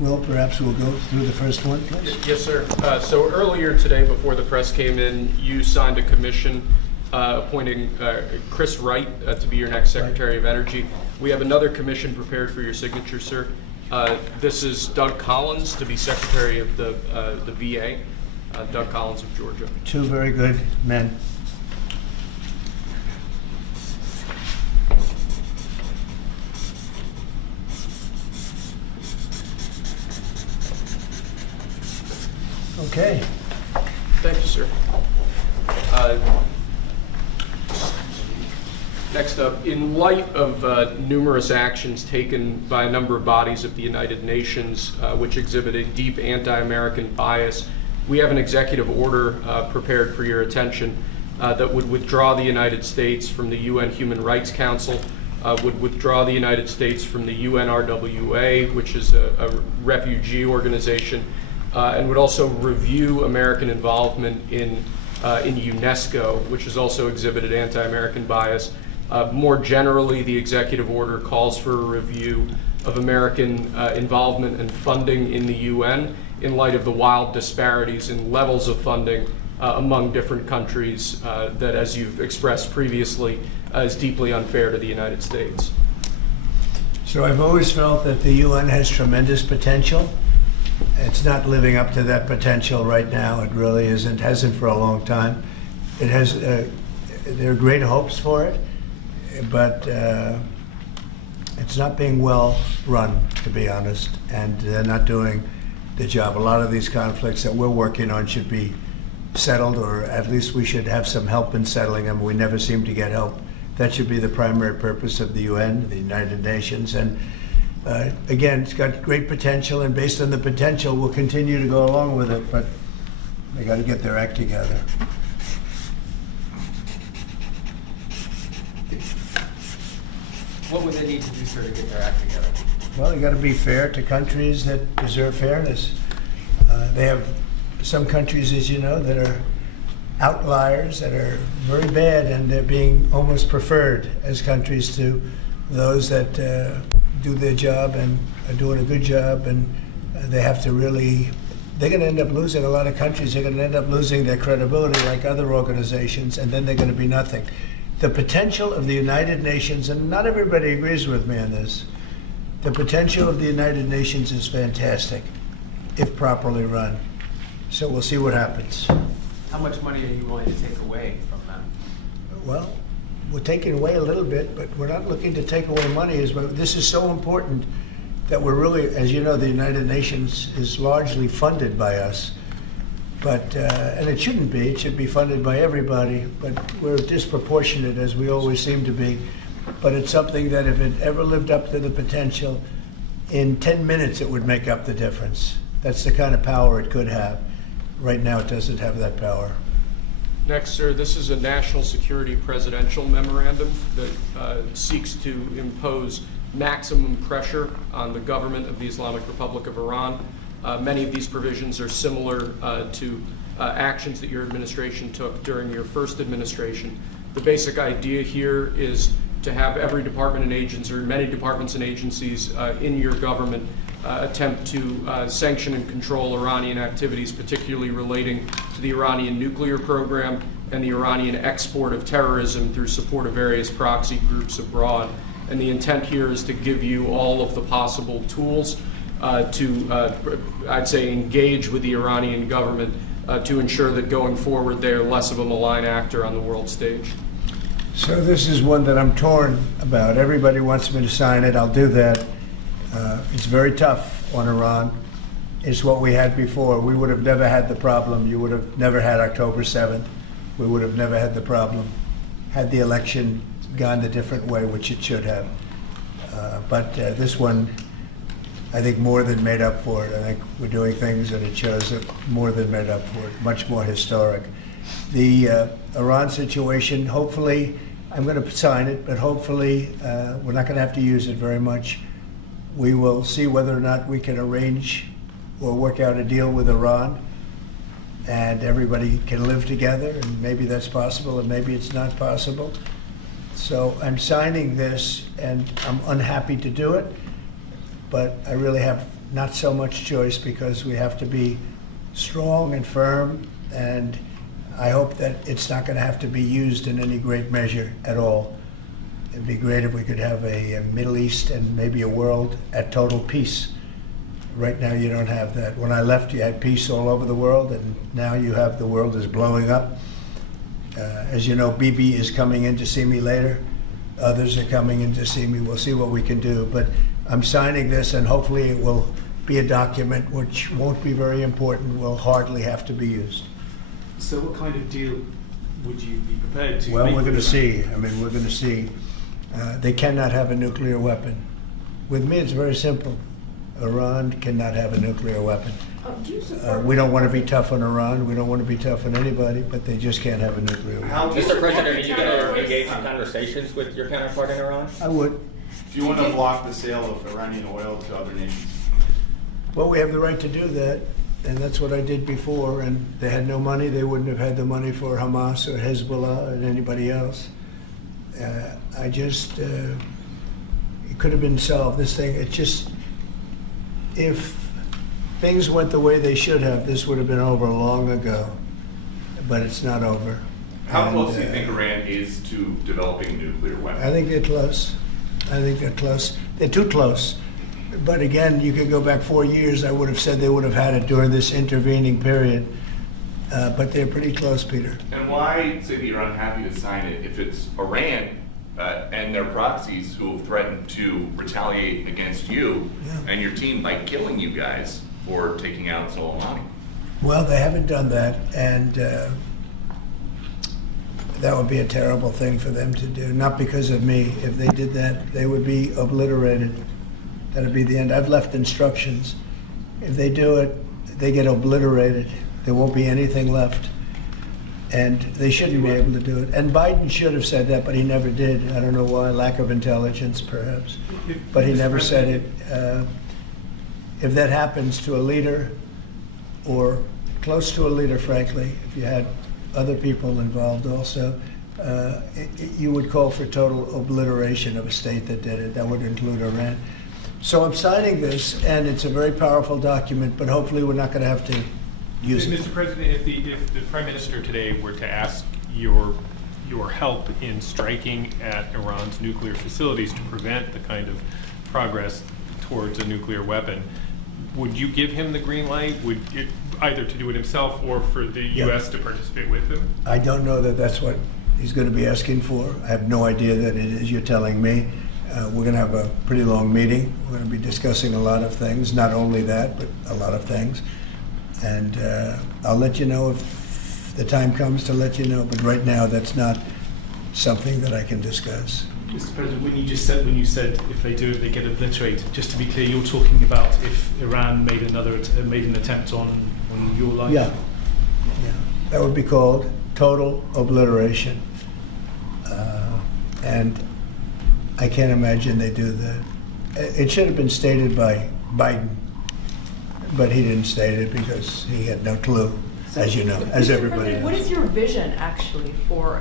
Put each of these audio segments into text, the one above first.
Will, perhaps we'll go through the first one, please. Yes, sir. So earlier today, before the press came in, you signed a commission appointing Chris Wright to be your next Secretary of Energy. We have another commission prepared for your signature, sir. This is Doug Collins to be Secretary of the VA, Doug Collins of Georgia. Two very good men. Okay. Thank you, sir. Next up, in light of numerous actions taken by a number of bodies of the United Nations which exhibit a deep anti-American bias, we have an executive order prepared for your attention that would withdraw the United States from the UN Human Rights Council, would withdraw the United States from the UNRWA, which is a refugee organization, and would also review American involvement in UNESCO, which has also exhibited anti-American bias. More generally, the executive order calls for a review of American involvement and funding in the UN in light of the wild disparities in levels of funding among different countries that, as you've expressed previously, is deeply unfair to the United States. So I've always felt that the UN has tremendous potential. It's not living up to that potential right now. It really isn't, hasn't for a long time. It has, there are great hopes for it, but it's not being well run, to be honest, and they're not doing the job. A lot of these conflicts that we're working on should be settled, or at least we should have some help in settling them. We never seem to get help. That should be the primary purpose of the UN, the United Nations, and again, it's got great potential, and based on the potential, we'll continue to go along with it, but they got to get their act together. What would they need to do, sir, to get their act together? Well, they got to be fair to countries that deserve fairness. They have some countries, as you know, that are outliers, that are very bad, and they're being almost preferred as countries to those that do their job and are doing a good job, and they have to really, they're going to end up losing, a lot of countries, they're going to end up losing their credibility like other organizations, and then they're going to be nothing. The potential of the United Nations, and not everybody agrees with me on this, the potential of the United Nations is fantastic if properly run. So we'll see what happens. How much money are you willing to take away from them? Well, we're taking away a little bit, but we're not looking to take away money. This is so important that we're really, as you know, the United Nations is largely funded by us. But, and it shouldn't be, it should be funded by everybody, but we're disproportionate, as we always seem to be. But it's something that if it ever lived up to the potential, in 10 minutes it would make up the difference. That's the kind of power it could have. Right now it doesn't have that power. Next, sir, this is a national security presidential memorandum that seeks to impose maximum pressure on the government of the Islamic Republic of Iran. Many of these provisions are similar to actions that your administration took during your first administration. The basic idea here is to have every department and agency, or many departments and agencies in your government attempt to sanction and control Iranian activities, particularly relating to the Iranian nuclear program and the Iranian export of terrorism through support of various proxy groups abroad. And the intent here is to give you all of the possible tools to, I'd say, engage with the Iranian government to ensure that going forward they are less of a malign actor on the world stage. So this is one that I'm torn about. Everybody wants me to sign it. I'll do that. It's very tough on Iran. It's what we had before. We would have never had the problem. You would have never had October 7th. We would have never had the problem had the election gone a different way, which it should have. But this one, I think, more than made up for it. I think we're doing things, and it shows that more than made up for it, much more historic. The Iran situation, hopefully, I'm going to sign it, but hopefully we're not going to have to use it very much. We will see whether or not we can arrange or work out a deal with Iran, and everybody can live together, and maybe that's possible, and maybe it's not possible. So I'm signing this, and I'm unhappy to do it, but I really have not so much choice because we have to be strong and firm, and I hope that it's not going to have to be used in any great measure at all. It'd be great if we could have a Middle East and maybe a world at total peace. Right now you don't have that. When I left, you had peace all over the world, and now you have the world is blowing up. As you know, Bibi is coming in to see me later. Others are coming in to see me. We'll see what we can do. But I'm signing this, and hopefully it will be a document which won't be very important, will hardly have to be used. So what kind of deal would you be prepared to Well, make we're going to with Iran? see. I mean, we're going to see. They cannot have a nuclear weapon. With me, it's very simple. Iran cannot have a nuclear weapon. Do you support We don't want to be tough on Iran. We don't want to be tough on anybody, but they just can't have a nuclear weapon. How do you, Mr. do President, Are you going to engage in conversations with your counterpart in Iran? I would. you want to block the sale of Iranian oil to other nations? Well, we have the right to do that, and that's what I did before, and they had no money. They wouldn't have had the money for Hamas or Hezbollah and anybody else. It could have been solved. This thing, it just, if things went the way they should have, this would have been over long ago, but it's not over. How And, close do you think Iran is to developing a nuclear weapon? I think they're close. I think they're close. They're too close. But again, you could go back 4 years, I would have said they would have had it during this intervening period. But they're pretty close, Peter. And why say that you're unhappy to sign it if it's Iran and their proxies who have threatened to retaliate against you Yeah. and your team by killing you guys for taking out Soleimani? Well, they haven't done that, and that would be a terrible thing for them to do. Not because of me. If they did that, they would be obliterated. That'd be the end. I've left instructions. If they do it, they get obliterated. There won't be anything left. And they shouldn't be able to do it. And Biden should have said that, but he never did. I don't know why. Lack of intelligence, perhaps. But he never said it. If that happens to a leader, or close to a leader, frankly, if you had other people involved also, you would call for total obliteration of a state that did it. That would include Iran. So I'm signing this, and it's a very powerful document, but hopefully we're not going to have to use it. Mr. President, if the Prime Minister today were to ask your help in striking at Iran's nuclear facilities to prevent the kind of progress towards a nuclear weapon, would you give him the green light? Would it, either to do it himself or for the Yeah. U.S. to participate with him? I don't know that that's what he's going to be asking for. I have no idea that it is. You're telling me. We're going to have a pretty long meeting. We're going to be discussing a lot of things, not only that, but a lot of things. And I'll let you know if the time comes to let you know. But right now, that's not something that I can discuss. Mr. President, when you said if they do it, they get obliterated. Just to be clear, you're talking about if Iran made an attempt on your life. Yeah. That would be called total obliteration. And I can't imagine they do that. It should have been stated by Biden, but he didn't state it because he had no clue, as you know, as Mr. everybody President, what knows. is your vision actually for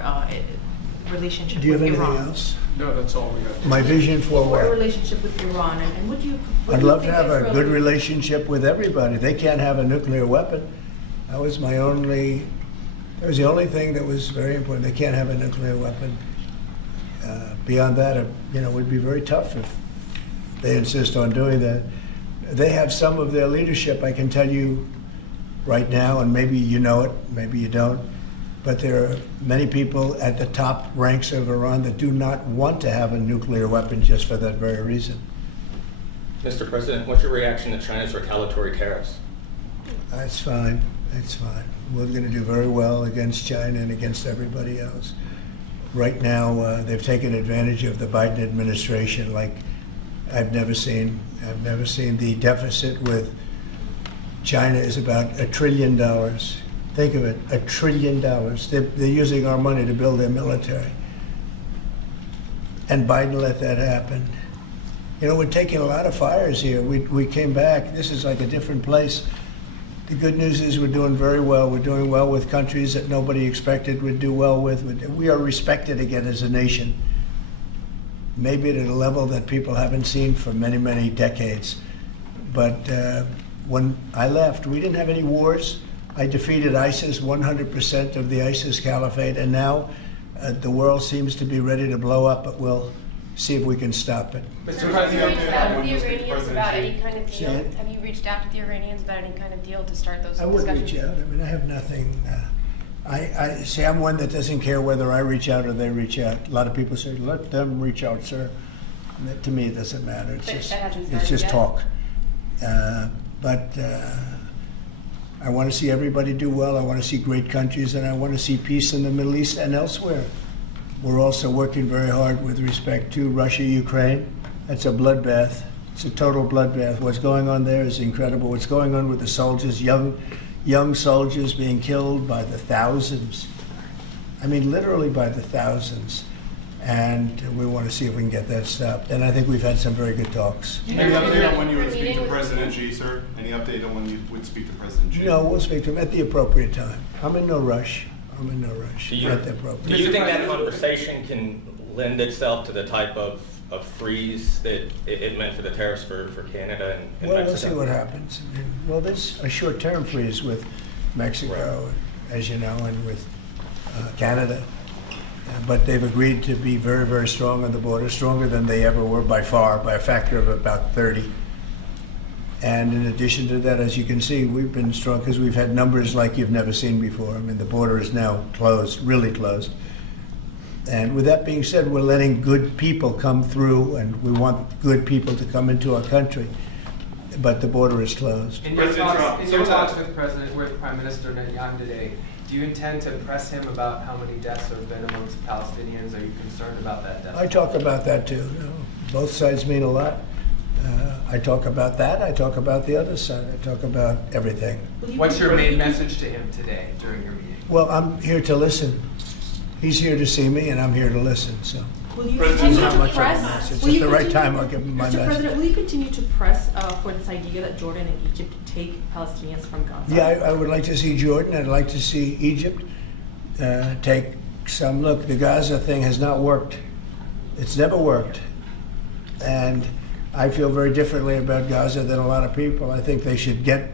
relationship Do you have with anything Iran? else? No, that's all we have. My vision for For a what? relationship with Iran, and what do you? what I'd do you love to think have a Israel- good relationship with everybody. They can't have a nuclear weapon. That was the only thing that was very important. They can't have a nuclear weapon. Beyond that, it would be very tough if they insist on doing that. They have some of their leadership, I can tell you right now, and maybe you know it, maybe you don't, but there are many people at the top ranks of Iran that do not want to have a nuclear weapon just for that very reason. Mr. President, what's your reaction to China's retaliatory tariffs? That's fine. That's fine. We're going to do very well against China and against everybody else. Right now, they've taken advantage of the Biden administration like I've never seen. I've never seen. The deficit with China is about $1 trillion. Think of it, $1 trillion. They're using our money to build their military. And Biden let that happen. We're taking a lot of fires here. We came back. This is like a different place. The good news is we're doing very well. We're doing well with countries that nobody expected would do well with. We are respected again as a nation, maybe at a level that people haven't seen for many, many decades. But when I left, we didn't have any wars. I defeated ISIS, 100% of the ISIS caliphate, and now the world seems to be ready to blow up, but we'll see if we can stop it. Mr. Have you President, reached out to the Iranians about any kind of Say deal? it. Have you reached out to the Iranians about any kind of deal to start those I would discussions? reach out. I mean, I have nothing. I see. I'm one that doesn't care whether I reach out or they reach out. A lot of people say, "Let them reach out, sir." And that, to me, it doesn't matter. It's But just that hasn't it's started just yet? talk. But I want to see everybody do well. I want to see great countries, and I want to see peace in the Middle East and elsewhere. We're also working very hard with respect to Russia, Ukraine. That's a bloodbath. It's a total bloodbath. What's going on there is incredible. What's going on with the soldiers, young soldiers being killed by the thousands. I mean, literally by the thousands. And we want to see if we can get that stopped. And I think we've had some very good talks. Any update on when you would speak Meeting to with- President Xi, sir? Any update on when you would speak to President Xi? No, we'll speak to him at the appropriate time. I'm in no rush. Do you, At the do appropriate. you think that conversation can lend itself to the type of freeze that it meant for the tariffs for Canada and Well, Mexico? we'll see what happens. I mean, well, there's a short-term freeze with Mexico, as you know, and with Canada. But they've agreed to be very, very strong on the border, stronger than they ever were by far, by a factor of about 30. And in addition to that, as you can see, we've been strong because we've had numbers like you've never seen before. I mean, the border is now closed, really closed. And with that being said, we're letting good people come through, and we want good people to come into our country. But the border is closed. in your President Trump, talks, in your so talks that- with Prime Minister Netanyahu today, do you intend to press him about how many deaths have been amongst Palestinians? Are you concerned about that death? I talk about that too. You know, both sides mean a lot. I talk about that. I talk about the other side. I talk about everything. What's your main message to him today during your meeting? Well, I'm here to listen. He's here to see me, and I'm here to listen. So Will you President, continue how to much of a press? message. will At you the right continue- time, I'll give him my Mr. message. President, will you continue to press for this idea that Jordan and Egypt take Palestinians from Gaza? yeah, I would like to see Jordan. I'd like to see Egypt take some. Look, the Gaza thing has not worked. It's never worked, and I feel very differently about Gaza than a lot of people. I think they should get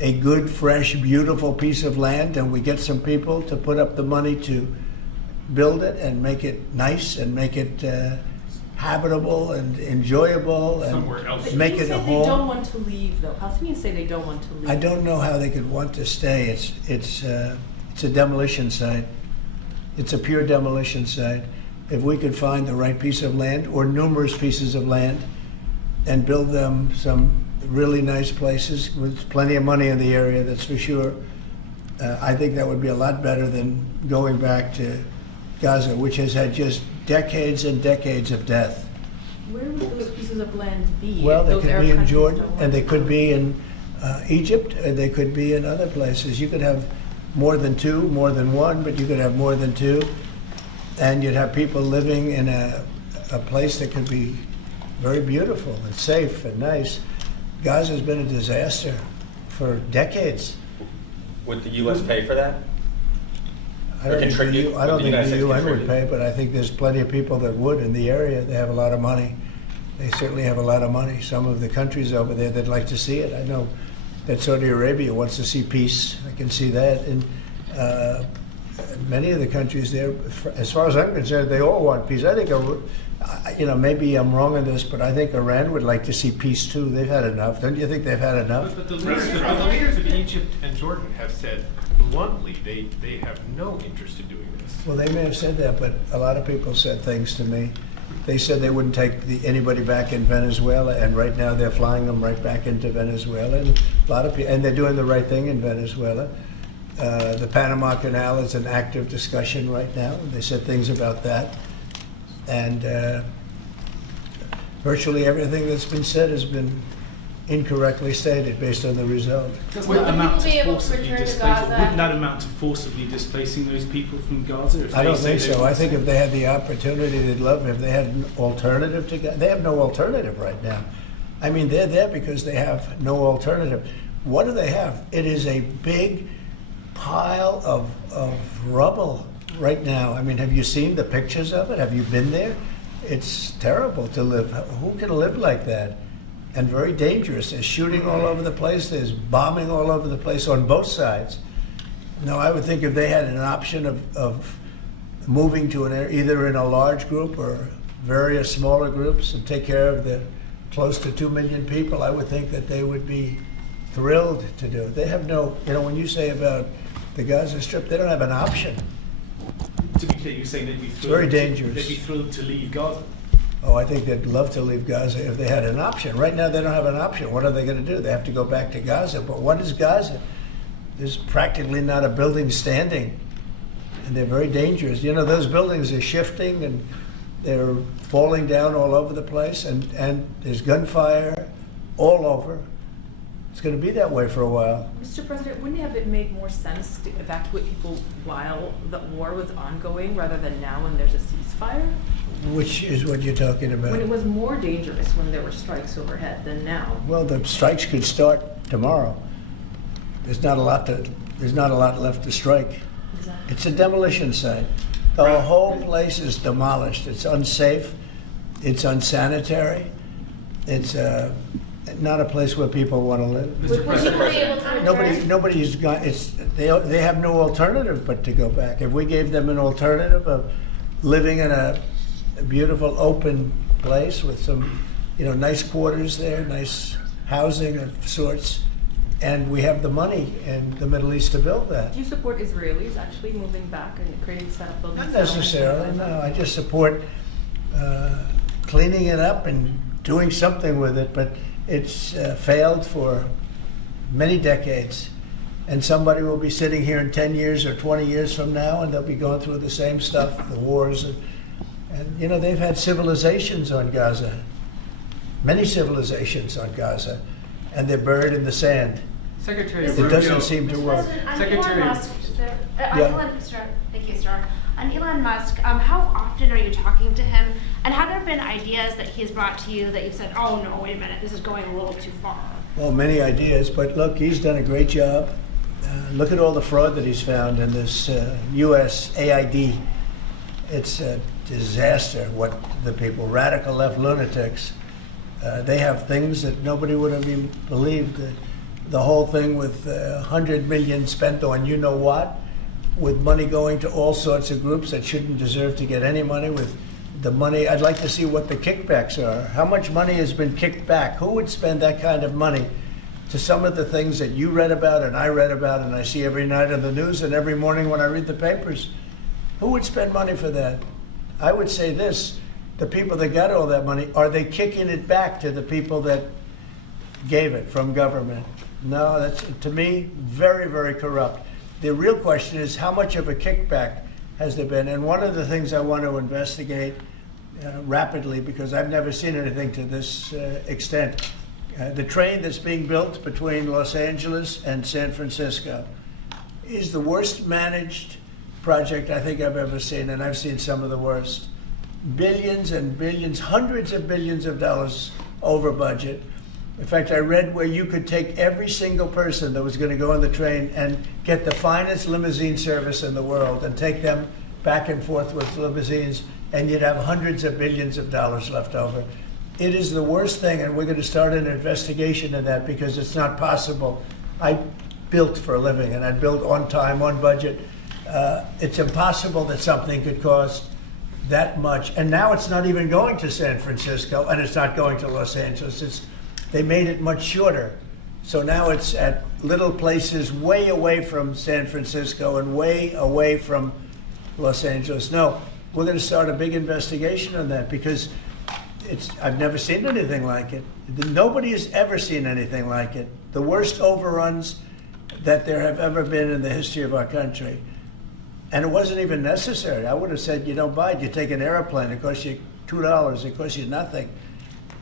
a good, fresh, beautiful piece of land, and we get some people to put up the money to build it and make it nice and make it habitable and enjoyable and Somewhere else. But make you it a say they don't home. want to leave, though. Palestinians say they don't want to leave. I don't know how they could want to stay. It's a demolition site. It's a pure demolition site. If we could find the right piece of land or numerous pieces of land and build them some really nice places with plenty of money in the area, that's for sure. I think that would be a lot better than going back to Gaza, which has had just decades and decades of death. Where would those pieces of land be? Well, if they those could Arab be in countries Jordan, don't want and they to could go? be in Egypt, and they could be in other places. You could have more than two, more than one, but you could have more than two, and you'd have people living in a place that could be very beautiful and safe and nice. Gaza's been a disaster for decades. Would the U.S. pay for that? I Or don't think the contribute? I don't Would the think United the States UN would contribute? pay, but I think there's plenty of people that would in the area. They have a lot of money. They certainly have a lot of money. Some of the countries over there, they'd like to see it. I know that Saudi Arabia wants to see peace. I can see that. And many of the countries there, as far as I'm concerned, they all want peace. I think, maybe I'm wrong on this, but I think Iran would like to see peace too. They've had enough. Don't you think they've had enough? But the leaders of Egypt and Jordan have said bluntly they have no interest in doing this. Well, they may have said that, but a lot of people said things to me. They said they wouldn't take anybody back in Venezuela, and right now they're flying them right back into Venezuela. And a lot of people, and they're doing the right thing in Venezuela. The Panama Canal is an active discussion right now. They said things about that, and virtually everything that's been said has been incorrectly stated based on the result. Would Wouldn't that amount people be to able to forcibly return to displacing? Gaza? Wouldn't that amount to forcibly displacing those people from Gaza? If I they don't say think they so. want I think to- if they had the opportunity, they'd love it. If they had an alternative to Gaza, they have no alternative right now. I mean, they're there because they have no alternative. What do they have? It is a big pile of rubble right now. I mean, have you seen the pictures of it? Have you been there? It's terrible to live. Who can live like that? and very dangerous. There's shooting all over the place. There's bombing all over the place on both sides. No, I would think if they had an option of moving to an area, either in a large group or various smaller groups, and take care of the close to 2 million people, I would think that they would be thrilled to do it. They have no, when you say about the Gaza Strip, they don't have an option. To be clear, you're saying they'd be thrilled. very dangerous. They'd be thrilled to leave Gaza. Oh, I think they'd love to leave Gaza if they had an option. Right now, they don't have an option. What are they going to do? They have to go back to Gaza. But what is Gaza? There's practically not a building standing, and they're very dangerous. Those buildings are shifting, and they're falling down all over the place, and there's gunfire all over. It's going to be that way for a while. Mr. President, wouldn't it have made more sense to evacuate people while the war was ongoing rather than now when there's a ceasefire? Which is what you're talking about. When it was more dangerous when there were strikes overhead than now. Well, the strikes could start tomorrow. There's not a lot left to strike. Exactly. It's a demolition site. The whole place is demolished. It's unsafe. It's unsanitary. It's not a place where people want to live. Would people be able to return? Nobody's got. They have no alternative but to go back. If we gave them an alternative of living in a beautiful open place with some, nice quarters there, nice housing of sorts, and we have the money in the Middle East to build that. Do you support Israelis actually moving back and creating setup buildings? Not necessarily, no. I just support cleaning it up and doing something with it, but it's failed for many decades. And somebody will be sitting here in 10 years or 20 years from now, and they'll be going through the same stuff, the wars. And they've had civilizations on Gaza, many civilizations on Gaza, and they're buried in the sand. Secretary It doesn't seem to work. Secretary. Elon Musk, thank you, sir. On Elon Musk, how often are you talking to him? And have there been ideas that he's brought to you that you've said, oh no, wait a minute, this is going a little too far? Well, many ideas, but look, he's done a great job. Look at all the fraud that he's found in this U.S. AID. It's a disaster what the people, radical left lunatics, they have things that nobody would have even believed. The whole thing with $100 million spent on you-know-what, with money going to all sorts of groups that shouldn't deserve to get any money, with the money. I'd like to see what the kickbacks are. How much money has been kicked back? Who would spend that kind of money to some of the things that you read about and I read about and I see every night on the news and every morning when I read the papers? Who would spend money for that? I would say this, the people that got all that money, are they kicking it back to the people that gave it from government? No, that's, to me, very, very corrupt. The real question is, how much of a kickback has there been? And one of the things I want to investigate rapidly, because I've never seen anything to this extent, the train that's being built between Los Angeles and San Francisco is the worst managed project I think I've ever seen, and I've seen some of the worst. Billions and billions, hundreds of billions of dollars over budget. In fact, I read where you could take every single person that was going to go on the train and get the finest limousine service in the world and take them back and forth with limousines, and you'd have hundreds of billions of dollars left over. It is the worst thing, and we're going to start an investigation in that because it's not possible. I built for a living, and I built on time, on budget. It's impossible that something could cost that much. And now it's not even going to San Francisco, and it's not going to Los Angeles. They made it much shorter. So now it's at little places way away from San Francisco and way away from Los Angeles. No, we're going to start a big investigation on that because I've never seen anything like it. Nobody has ever seen anything like it. The worst overruns that there have ever been in the history of our country. And it wasn't even necessary. I would have said, you don't buy it. You take an airplane. It costs you $2. It costs you nothing.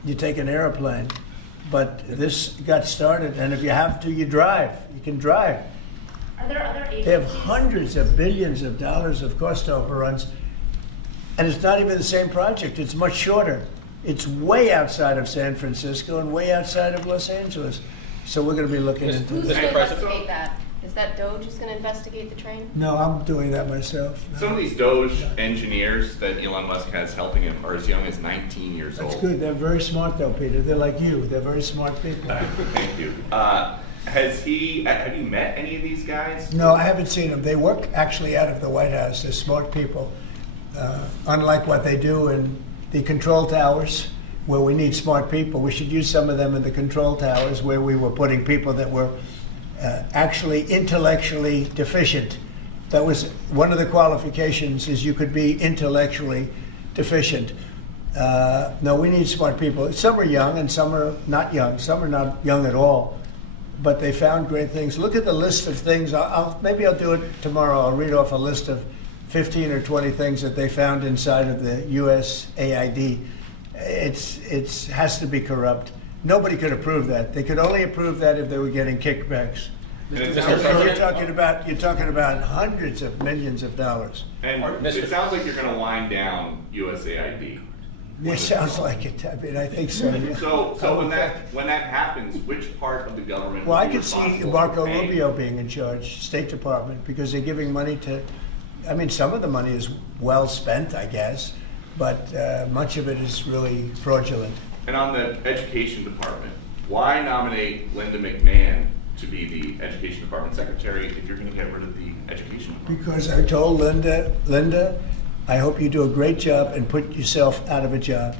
You take an airplane. But this got started, and if you have to, you drive. You can drive. Are there other agencies? They have hundreds of billions of dollars of cost overruns, and it's not even the same project. It's much shorter. It's way outside of San Francisco and way outside of Los Angeles. So we're going to be looking into Who's this. going to investigate that? Is that Doge who's going to investigate the train? No, I'm doing that myself. Some of these Doge engineers that Elon Musk has helping him are as young as 19 years old. That's good. They're very smart though, Peter. They're like you. They're very smart people. Thank you. Have you met any of these guys? No, I haven't seen them. They work actually out of the White House. They're smart people. Unlike what they do in the control towers, where we need smart people, we should use some of them in the control towers where we were putting people that were actually intellectually deficient. That was one of the qualifications, is you could be intellectually deficient. No, we need smart people. Some are young and some are not young. Some are not young at all, but they found great things. Look at the list of things. Maybe I'll do it tomorrow. I'll read off a list of 15 or 20 things that they found inside of the USAID. It has to be corrupt. Nobody could approve that. They could only approve that if they were getting kickbacks. You're talking about hundreds of millions of dollars. And it sounds like you're going to wind down USAID. It sounds like it. I mean, I think so. Yeah. So when that happens, which part of the government? Well, will I be could see responsible Marco for paying? Rubio being in charge, State Department, because they're giving money to. I mean, some of the money is well spent, I guess, but much of it is really fraudulent. And on the education department, why nominate Linda McMahon to be the education department secretary if you're going to get rid of the education department? Because I told Linda, I hope you do a great job and put yourself out of a job.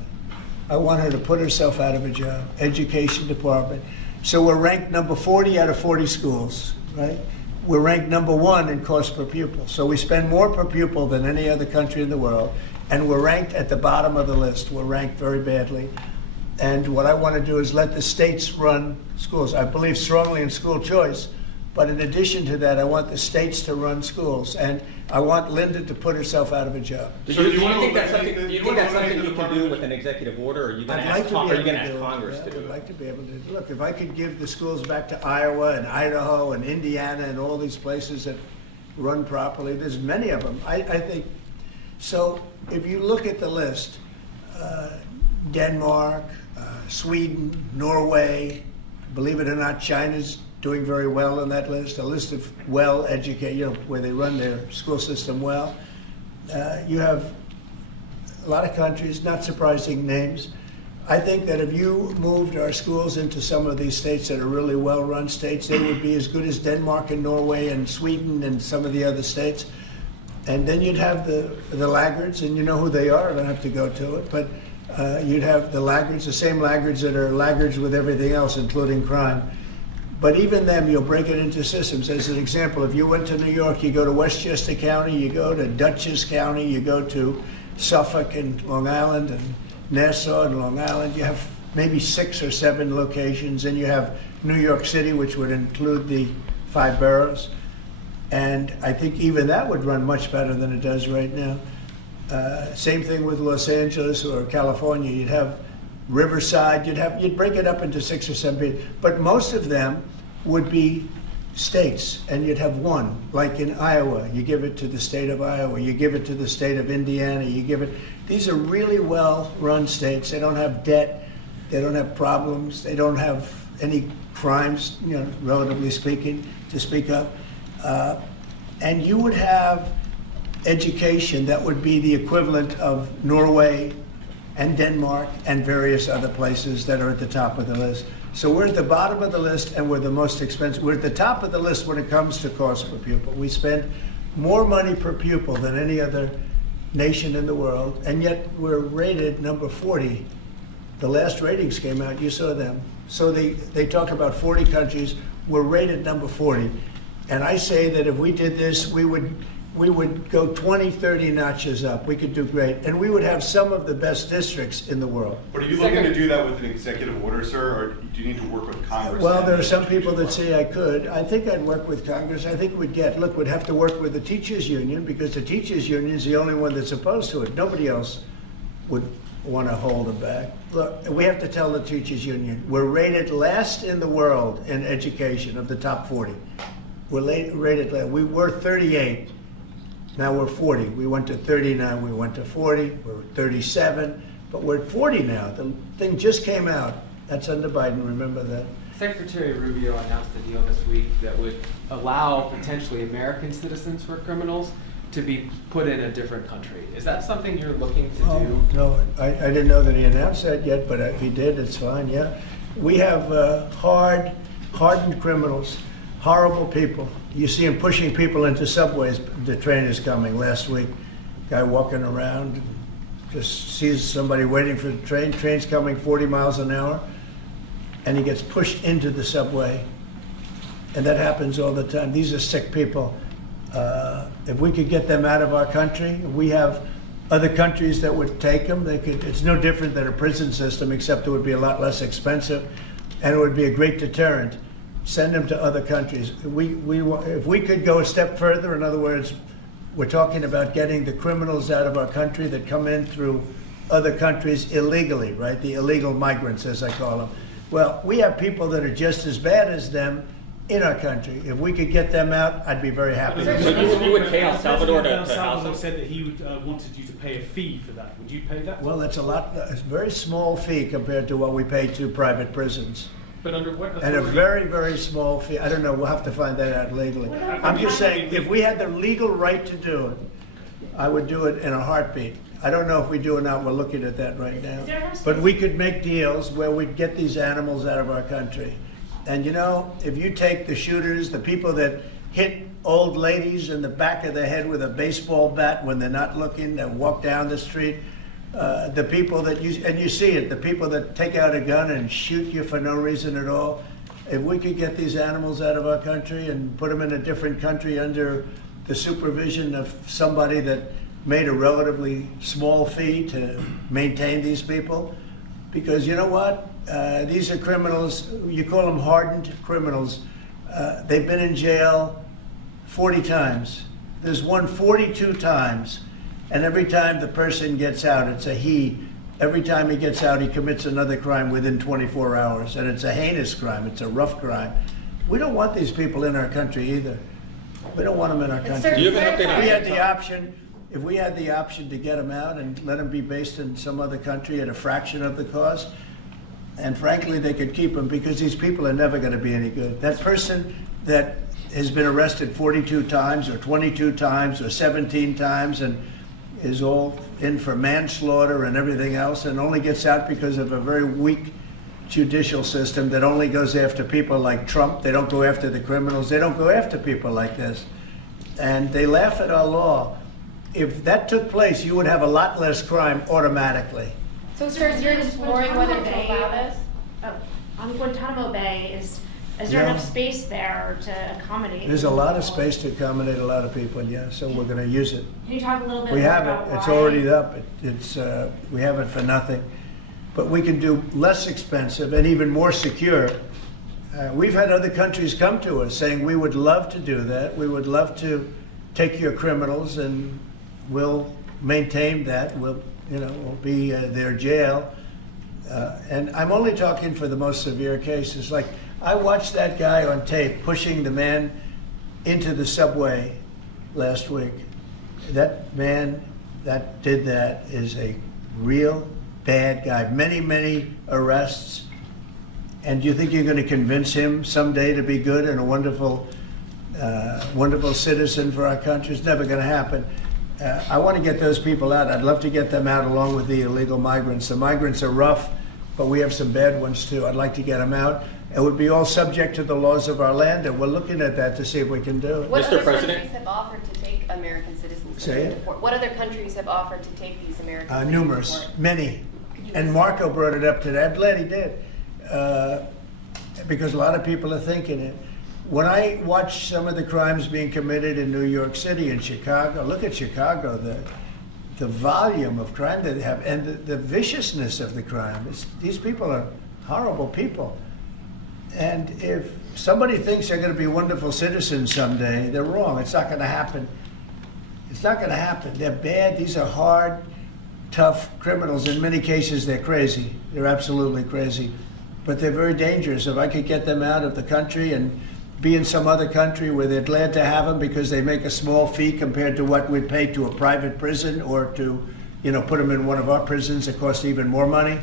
I want her to put herself out of a job. Education department. So we're ranked number 40 out of 40 schools, right? We're ranked number 1 in cost per pupil. So we spend more per pupil than any other country in the world, and we're ranked at the bottom of the list. We're ranked very badly. And what I want to do is let the states run schools. I believe strongly in school choice, but in addition to that, I want the states to run schools, and I want Linda to put herself out of a job. Do you think that's something you can do with an executive order, or are you going to ask Congress to do I would it? like to be able to. Look, if I could give the schools back to Iowa and Idaho and Indiana and all these places that run properly, there's many of them. I think, so if you look at the list, Denmark, Sweden, Norway, believe it or not, China's doing very well on that list, a list of well-educated, where they run their school system well. You have a lot of countries, not surprising names. I think that if you moved our schools into some of these states that are really well-run states, they would be as good as Denmark and Norway and Sweden and some of the other states. And then you'd have the laggards, and you know who they are. I don't have to go to it, but you'd have the laggards, the same laggards that are laggards with everything else, including crime. But even them, you'll break it into systems. As an example, if you went to New York, you go to Westchester County, you go to Dutchess County, you go to Suffolk and Long Island and Nassau and Long Island. You have maybe 6 or 7 locations, and you have New York City, which would include the 5 boroughs. And I think even that would run much better than it does right now. Same thing with Los Angeles or California. You'd have Riverside. You'd break it up into 6 or 7, but most of them would be states, and you'd have one. Like in Iowa, you give it to the state of Iowa. You give it to the state of Indiana. You give it. These are really well-run states. They don't have debt. They don't have problems. They don't have any crimes, relatively speaking, to speak of. And you would have education that would be the equivalent of Norway and Denmark and various other places that are at the top of the list. So we're at the bottom of the list, and we're the most expensive. We're at the top of the list when it comes to cost per pupil. We spend more money per pupil than any other nation in the world, and yet we're rated number 40. The last ratings came out, you saw them. So they talk about 40 countries. We're rated number 40. And I say that if we did this, we would go 20, 30 notches up. We could do great. And we would have some of the best districts in the world. But are you looking to do that with an executive order, sir, or do you need to work with Congress? Well, there are some people that say I could. I think I'd work with Congress. I think we'd have to work with the teachers union, because the teachers union is the only one that's opposed to it. Nobody else would want to hold them back. Look, we have to tell the teachers union, we're rated last in the world in education of the top 40. We're rated last. We were 38. Now we're 40. We went to 39. We went to 40. We're 37. But we're at 40 now. The thing just came out. That's under Biden. Remember that. Secretary Rubio announced a deal this week that would allow potentially American citizens who are criminals to be put in a different country. Is that something you're looking to Oh, do? no, I didn't know that he announced that yet, but if he did, it's fine, yeah. We have hardened criminals, horrible people. You see them pushing people into subways. The train is coming last week. Guy walking around, just sees somebody waiting for the train. Train's coming 40 miles an hour, and he gets pushed into the subway. And that happens all the time. These are sick people. If we could get them out of our country, we have other countries that would take them. They could. It's no different than a prison system, except it would be a lot less expensive, and it would be a great deterrent. Send them to other countries. If we could go a step further, in other words, we're talking about getting the criminals out of our country that come in through other countries illegally, right? The illegal migrants, as I call them. Well, we have people that are just as bad as them in our country. If we could get them out, I'd be very happy. So you would pay El Salvador to El house Salvador them? said that he would, wanted you to pay a fee for that. Would you pay that? Well, that's a very small fee compared to what we pay to private prisons. But under what And a authority? very, very small fee. I don't know, we'll have to find that out legally. I'm just saying, if we had the legal right to do it, I would do it in a heartbeat. I don't know if we do or not, we're looking at that right now. But we could make deals where we'd get these animals out of our country. And you know, if you take the shooters, the people that hit old ladies in the back of the head with a baseball bat when they're not looking, that walk down the street, the people that you see it, the people that take out a gun and shoot you for no reason at all. If we could get these animals out of our country and put them in a different country under the supervision of somebody that made a relatively small fee to maintain these people, because you know what? These are criminals, you call them hardened criminals. They've been in jail 40 times. There's one 42 times. And every time the person gets out, it's a he. Every time he gets out, he commits another crime within 24 hours. And it's a heinous crime. It's a rough crime. We don't want these people in our country either. We don't want them in our country. Do you have an update If on we had the option, if we had the option to get them out and let them be based in some other country at a fraction of the cost, and frankly, they could keep them because these people are never going to be any good. That person that has been arrested 42 times or 22 times or 17 times and is all in for manslaughter and everything else and only gets out because of a very weak judicial system that only goes after people like Trump. They don't go after the criminals. They don't go after people like this. And they laugh at our law. If that took place, you would have a lot less crime automatically. So, sir, you're exploring whether to allow this? On Guantanamo Bay, is there No. enough space there to accommodate? There's a lot of space to accommodate a lot of people, yeah, so we're going to use it. Can you talk a little bit We more have about it. It's why? already up. We have it for nothing. But we can do less expensive and even more secure. We've had other countries come to us saying, we would love to do that. We would love to take your criminals and we'll maintain that. We'll be their jail. And I'm only talking for the most severe cases. Like, I watched that guy on tape pushing the man into the subway last week. That man that did that is a real bad guy. Many, many arrests. And do you think you're going to convince him someday to be good and a wonderful, wonderful citizen for our country? It's never going to happen. I want to get those people out. I'd love to get them out along with the illegal migrants. The migrants are rough, but we have some bad ones too. I'd like to get them out. It would be all subject to the laws of our land, and we're looking at that to see if we can do it. What Mr. other President? countries have offered to take American citizens? Say to it? deport? What other countries have offered to take these American citizens? Numerous, to deport? many. And Marco brought it up today. I'm glad he did, because a lot of people are thinking it. When I watch some of the crimes being committed in New York City and Chicago, look at Chicago, the volume of crime that they have and the viciousness of the crime. These people are horrible people. And if somebody thinks they're going to be wonderful citizens someday, they're wrong. It's not going to happen. It's not going to happen. They're bad. These are hard, tough criminals. In many cases, they're crazy. They're absolutely crazy. But they're very dangerous. If I could get them out of the country and be in some other country where they're glad to have them because they make a small fee compared to what we'd pay to a private prison or to, put them in one of our prisons that cost even more money,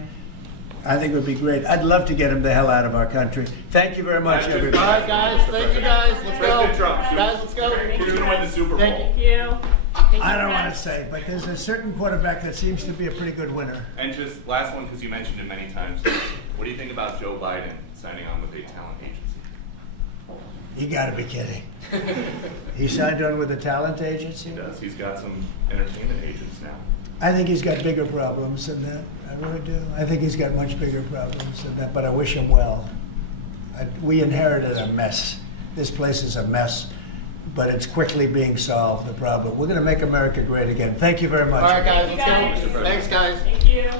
I think it would be great. I'd love to get him the hell out of our country. Thank you very much, everybody. All right, guys, thank you guys, let's President Trump, Guys, let's go. Who's gonna win the Super Bowl? Thank you. I don't want to say, but there's a certain quarterback that seems to be a pretty good winner. And just last one, because you mentioned it many times. What do you think about Joe Biden signing on with a talent agency? You got to be kidding. He signed on with a talent agency? He does. He's got some entertainment agents now. I think he's got bigger problems than that. I really do. I think he's got much bigger problems than that, but I wish him well. We inherited a mess. This place is a mess, but it's quickly being solved, the problem. We're going to make America great again. Thank you very much. All right, guys, let's go. Thanks, guys. Thank you.